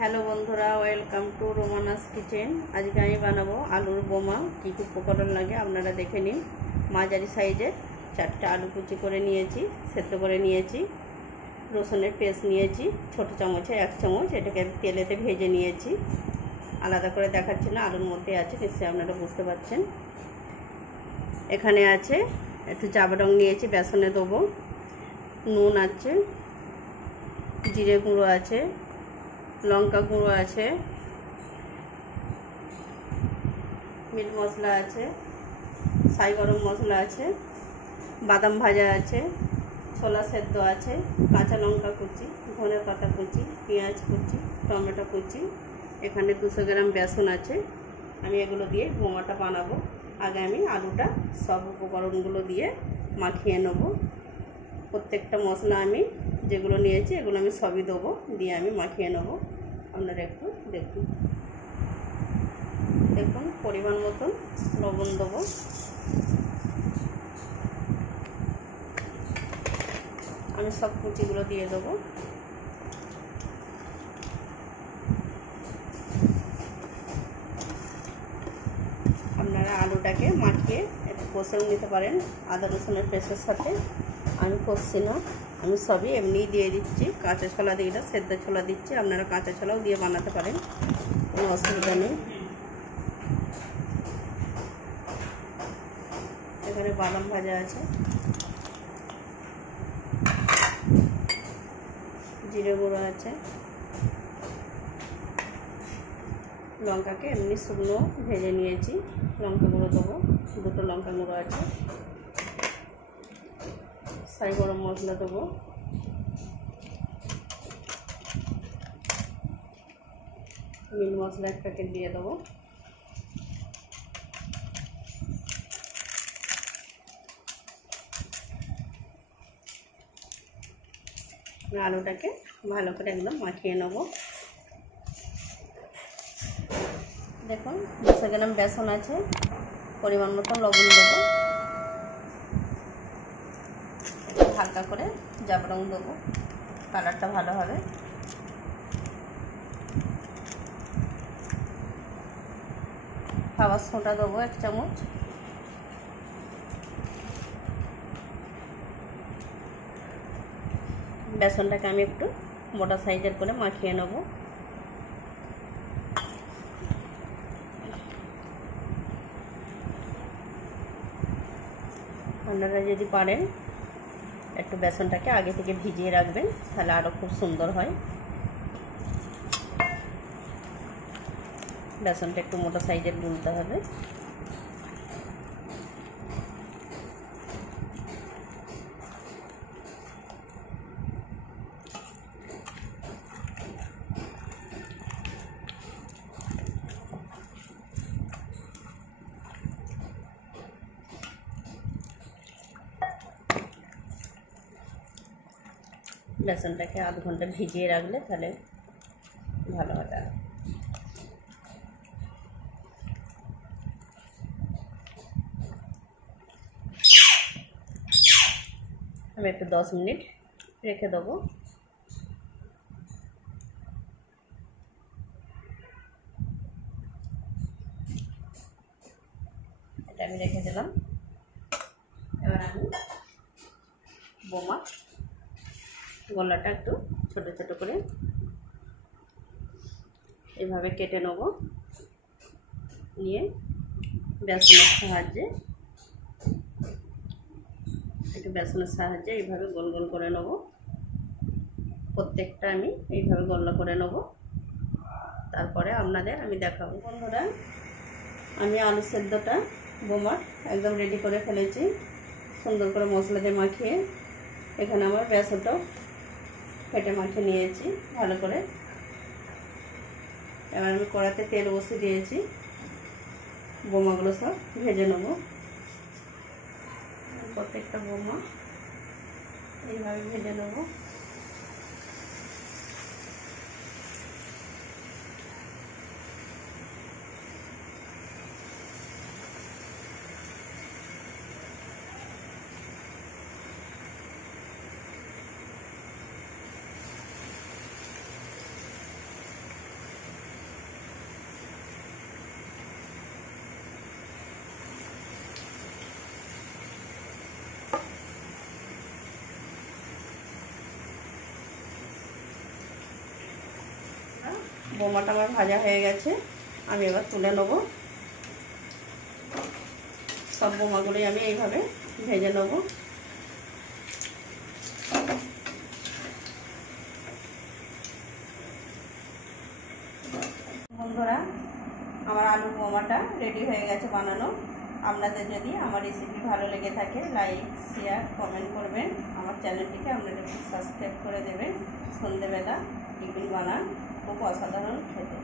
Hello বন্ধুরা, welcome to রোমানাস kitchen. আজকে আমি বানাবো আলুর বোমা। কী কী উপকরণ লাগে আপনারা দেখে নিন। মাঝারি সাইজের 4টে আলু কুচি করে নিয়েছি, সেদ্ধ করে নিয়েছি। রসুনের পেস্ট নিয়েছি ছোটো চামচের 1 চামচ, এটাকে তেলেতে ভেজে নিয়েছি। আলাদা করে দেখাচ্ছি না, আলুর মধ্যে আছে, নিশ্চয়ই আপনারা বুঝতে পারছেন। এখানে আছে একটু জাবরং নিয়েছি, বেসনে দেবো। নুন আছে, জিরে গুঁড়ো আছে, লঙ্কা গুঁড়ো আছে, মিট মশলা আছে, সাই গরম মশলা আছে, বাদাম ভাজা আছে, ছোলা সেদ্ধ আছে, কাঁচা লঙ্কা কুচি, ধনে পাতা কুচি, পেঁয়াজ কুচি, টমেটো কুচি। এখানে 200 গ্রাম বেসন আছে। আমি এগুলো দিয়ে বোমাটা বানাবো। আগে আমি আলুটা সব উপকরণগুলো দিয়ে মাখিয়ে নেব। প্রত্যেকটা মশলা আমি যেগুলো নিয়েছি এগুলো আমি সবই দেবো, দিয়ে আমি মাখিয়ে নেব। আপনারা একটু দেখুন। পরিমাণ মতন লবণ দেবো। আমি সব কুচিগুলো দিয়ে দেবো। আপনারা আলুটাকে মাখিয়ে একটু কষেও নিতে পারেন আদা রসুনের পেস্টের সাথে। আমি কষছি না, আমি সবই এমনিই দিয়ে দিচ্ছি। কাঁচা ছোলা দিয়ে না, সেদ্ধ ছোলা দিচ্ছি। আপনারা কাঁচা ছোলাও দিয়ে বানাতে পারেন, কোনো অসুবিধা নেই। এখানে বাদাম ভাজা আছে, জিরে গুঁড়ো আছে, লঙ্কাকে এমনি শুকনো ভেজে নিয়েছি। লঙ্কা গুঁড়ো দেবো, 2টো লঙ্কা গুঁড়ো আছে, সাই গরম মশলা দেবো, মিট মশলা 1 প্যাকেট দিয়ে দেবো। আলুটাকে ভালো করে একদম মাখিয়ে নেব। দেখুন 200 গ্রাম বেসন আছে, পরিমাণ মতো লবণ দেবো, হালকা করে জাবরং দেবো, কালারটা ভালো হবে। খাবার সোডা দেবো 1 চামচ। বেসনটাকে আমি একটু মোটা সাইজের করে মাখিয়ে নেব। আপনারা যদি পারেন একটু বেসনটাকে আগে থেকে ভিজিয়ে রাখবেন, তাহলে আরও খুব সুন্দর হয়। বেসনটা একটু মোটা সাইজের গুলতে হবে। বেসনটাকে আধ ঘন্টা ভিজিয়ে রাখলে তাহলে ভালো হবে। আমি একটু 10 মিনিট রেখে দেবো। এটা আমি রেখে দিলাম। এবার আমি বোমা গলাটা একটু ছোট ছোট করে এভাবে কেটে নেব। নিয়ে বেসনের সাহায্যে এইভাবে গোল গোল করে নেব। প্রত্যেকটা আমি এইভাবে গোল্লা করে নেব, তারপরে আপনাদের আমি দেখাবো। বন্ধুরা, আমি আলু সেদ্ধটা বোমার একদম রেডি করে ফেলেছি, সুন্দর করে মশলা দিয়ে মাখিয়ে। এখানে আমার বেসনটাও ফেটে মাখিয়ে নিয়েছি ভালো করে। এবার আমি কড়াতে তেল বসিয়ে দিয়েছি, বোমাগুলো সব ভেজে নেব। প্রত্যেকটা বোমা এইভাবে ভেজে নেব। বোমাটা আমার ভাজা হয়ে গেছে, আমি এবার তুলে নেব। সব বোমাগুলোই আমি এইভাবে ভেজে নেব। বন্ধুরা, আমার আলুর বোমাটা রেডি হয়ে গেছে বানানো। আপনাদের যদি আমার রেসিপি ভালো লেগে থাকে লাইক শেয়ার কমেন্ট করবেন। আমার চ্যানেলটিকে আপনারা সাবস্ক্রাইব করে দেবেন। সন্ধেবেলা টিফিন বানান, খুব অসাধারণ খেতে।